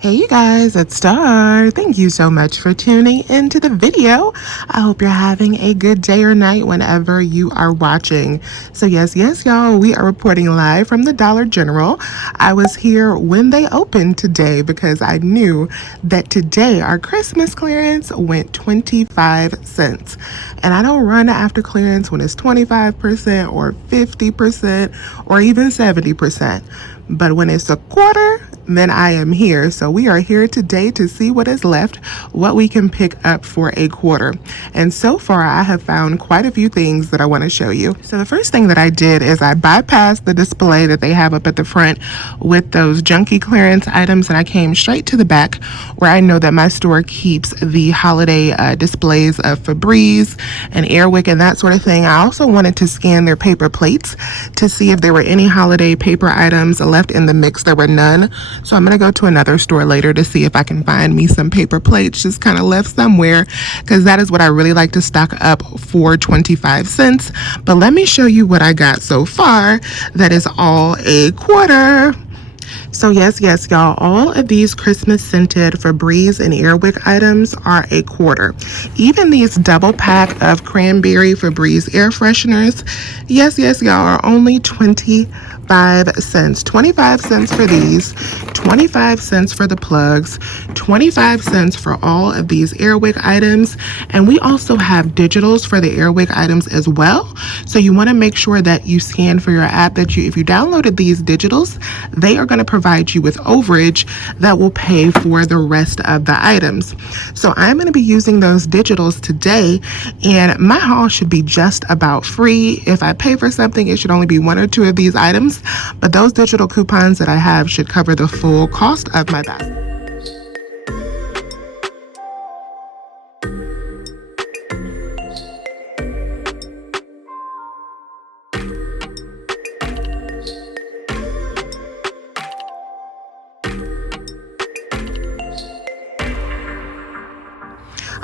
Hey you guys, it's Star. Thank you so much for tuning into the video. I hope you're having a good day or night whenever you are watching. So yes, y'all, we are reporting live from the Dollar General. I was here when they opened today because I knew that today our Christmas clearance went 25 cents. And I don't run after clearance when it's 25% or 50% or even 70%. But when it's a quarter, then I am here. So we are here today to see what is left, what we can pick up for a quarter. And so far, I have found quite a few things that I want to show you. So the first thing that I did is I bypassed the display that they have up at the front with those junky clearance items, and I came straight to the back where I know that my store keeps the holiday displays of Febreze and Airwick and that sort of thing. I also wanted to scan their paper plates to see if there were any holiday paper items left in the mix. There were none. So I'm going to go to another store later to see if I can find me some paper plates just kind of left somewhere, because that is what I really like to stock up for 25 cents. But let me show you what I got so far that is all a quarter. So yes, y'all, all of these Christmas scented Febreze and Airwick items are a quarter. Even these double pack of cranberry Febreze air fresheners, yes, y'all, are only 25 cents. 25 cents for these, 25 cents for the plugs, 25 cents for all of these Airwick items. And we also have digitals for the Airwick items as well. So you want to make sure that you scan for your app that if you downloaded these digitals, they are going to provide you with overage that will pay for the rest of the items. So I'm going to be using those digitals today, and my haul should be just about free. If I pay for something, it should only be one or two of these items, but those digital coupons that I have should cover the full cost of my basket.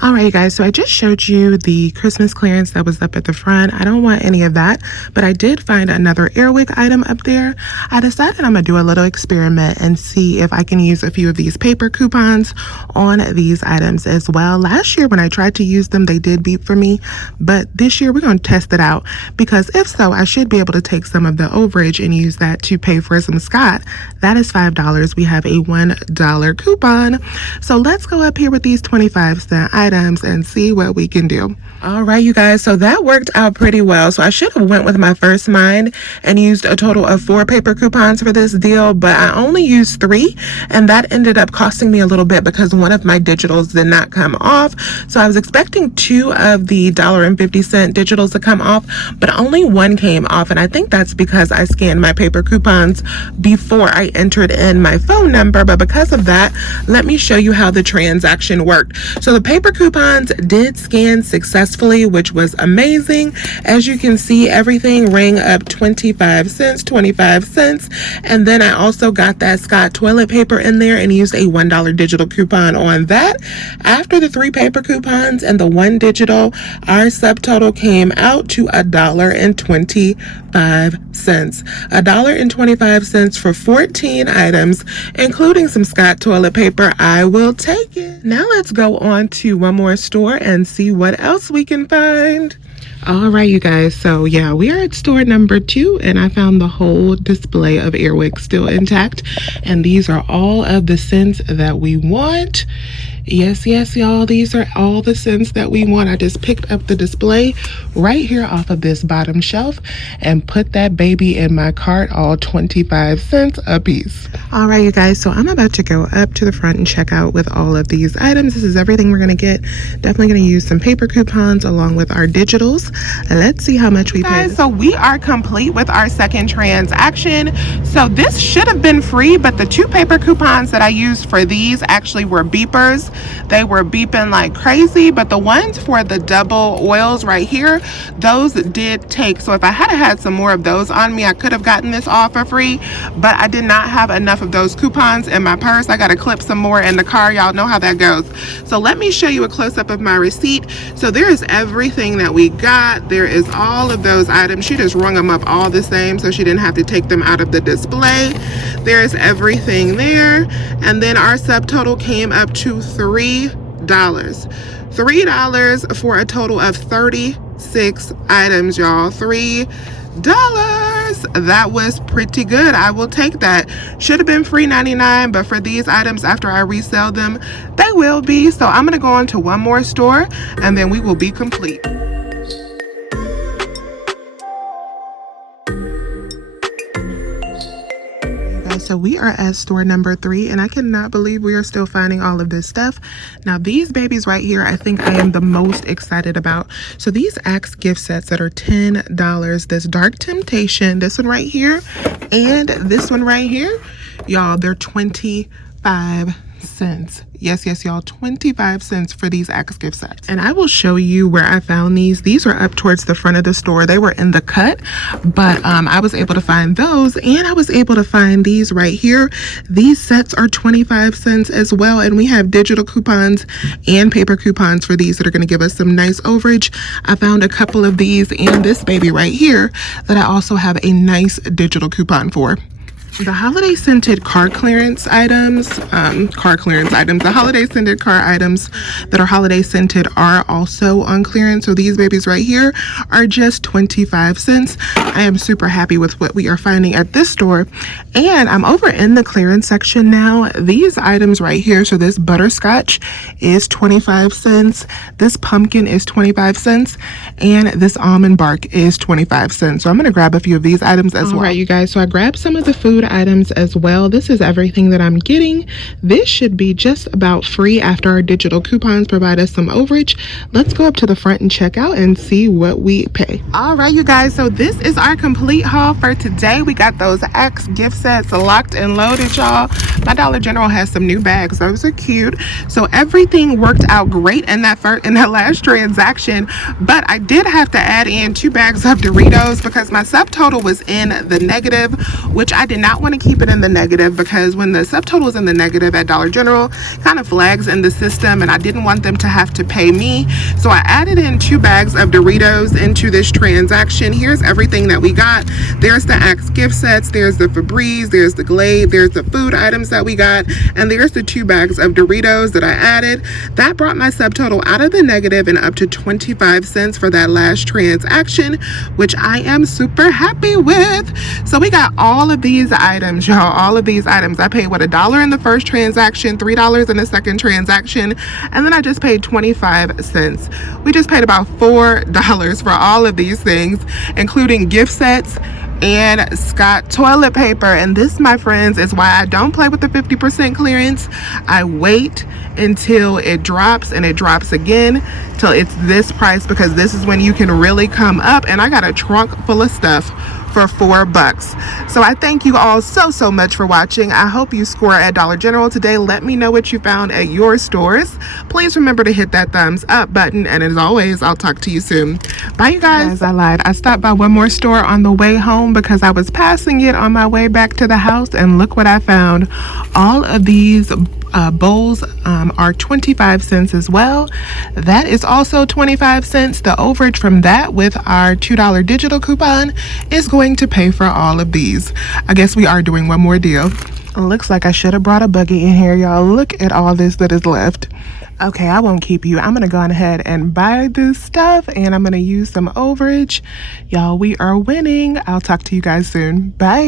All right, you guys, so I just showed you the Christmas clearance that was up at the front. I don't want any of that, but I did find another Airwick item up there. I decided I'm gonna do a little experiment and see if I can use a few of these paper coupons on these items as well. Last year when I tried to use them, they did beep for me, but this year we're gonna test it out, because if so, I should be able to take some of the overage and use that to pay for some Scott. That is $5. We have a $1 coupon. So let's go up here with these 25-cent items and see what we can do. All right, you guys, so that worked out pretty well. So I should have went with my first mind and used a total of 4 paper coupons for this deal, but I only used 3, and that ended up costing me a little bit because one of my digitals did not come off. So I was expecting 2 of the $1.50 digitals to come off, but only 1 came off, and I think that's because I scanned my paper coupons before I entered in my phone number. But because of that, let me show you how the transaction worked. So the paper coupons did scan successfully, which was amazing. As you can see, everything rang up 25 cents, 25 cents. And then I also got that Scott toilet paper in there and used a $1 digital coupon on that. After the 3 paper coupons and the 1 digital, our subtotal came out to $1.25. $1.25 for 14 items, including some Scott toilet paper. I will take it. Now let's go on to one more store and see what else we can find. All right, you guys, so yeah, we are at store number 2, and I found the whole display of Airwick still intact, and these are all of the scents that we want. Yes, y'all, these are all the scents that we want. I just picked up the display right here off of this bottom shelf and put that baby in my cart, all 25 cents a piece. All right, you guys, so I'm about to go up to the front and check out with all of these items. This is everything we're gonna get. Definitely gonna use some paper coupons along with our digitals. Let's see how much we pay. So we are complete with our second transaction. So this should have been free, but the 2 paper coupons that I used for these actually were beepers. they were beeping like crazy, but the ones for the double oils right here, those did take. So if I had some more of those on me, I could have gotten this all for free, but I did not have enough of those coupons in my purse. I got to clip some more in the car. Y'all know how that goes. So let me show you a close-up of my receipt. So there is everything that we got. There is all of those items. She just rung them up all the same, so she didn't have to take them out of the display. There's everything there. And then our subtotal came up to $3. $3 for a total of 36 items, y'all. $3. That was pretty good. I will take that. Should have been free 99, but for these items, after I resell them, they will be. So I'm gonna go on to one more store and then we will be complete. So we are at store number 3, and I cannot believe we are still finding all of this stuff. Now these babies right here, I think I am the most excited about. So these Axe gift sets that are $10, this Dark Temptation, this one right here, and this one right here, y'all, they're 25 cents. Yes, y'all, 25 cents for these Axe gift sets. And I will show you where I found these. These were up towards the front of the store. They were in the cut, but I was able to find those, and I was able to find these right here. These sets are 25 cents as well, and we have digital coupons and paper coupons for these that are going to give us some nice overage. I found a couple of these and this baby right here that I also have a nice digital coupon for. The holiday scented car clearance items, the holiday scented car items that are holiday scented are also on clearance. So these babies right here are just 25 cents. I am super happy with what we are finding at this store. And I'm over in the clearance section now. These items right here, so this butterscotch is 25 cents. This pumpkin is 25 cents. And this almond bark is 25 cents. So I'm going to grab a few of these items as well. All right, you guys. So I grabbed some of the food items as well. This is everything that I'm getting. This should be just about free after our digital coupons provide us some overage. Let's go up to the front and check out and see what we pay. All right, you guys. So this is our complete haul for today. We got those Axe gift sets locked and loaded, y'all. My Dollar General has some new bags. Those are cute. So everything worked out great in that last transaction, but I did have to add in 2 bags of Doritos because my subtotal was in the negative, which I did not want to keep it in the negative because when the subtotal is in the negative at Dollar General, kind of flags in the system, and I didn't want them to have to pay me. So I added in 2 bags of Doritos into this transaction. Here's everything that we got. There's the Axe gift sets, there's the Febreze, there's the Glade, there's the food items that we got, and there's the 2 bags of Doritos that I added. That brought my subtotal out of the negative and up to 25 cents for that last transaction, which I am super happy with. So we got all of these items, y'all, all of these items. I paid, what, $1 in the first transaction, $3 in the second transaction, and then I just paid 25 cents. We just paid about $4 for all of these things, including gift sets and Scott toilet paper. And this, my friends, is why I don't play with the 50% clearance. I wait until it drops, and it drops again till it's this price, because this is when you can really come up. And I got a trunk full of stuff for $4. So I thank you all so much for watching. I hope you score at Dollar General today. Let me know what you found at your stores. Please remember to hit that thumbs up button, and as always, I'll talk to you soon. Bye, you guys. I lied. I stopped by one more store on the way home because I was passing it on my way back to the house, and look what I found. All of these bowls are 25 cents as well. That is also 25 cents. The overage from that with our $2 digital coupon is going to pay for all of these. I guess we are doing one more deal. Looks like I should have brought a buggy in here, y'all. Look at all this that is left. Okay, I won't keep you. I'm gonna go on ahead and buy this stuff, and I'm gonna use some overage. Y'all, we are winning. I'll talk to you guys soon. Bye.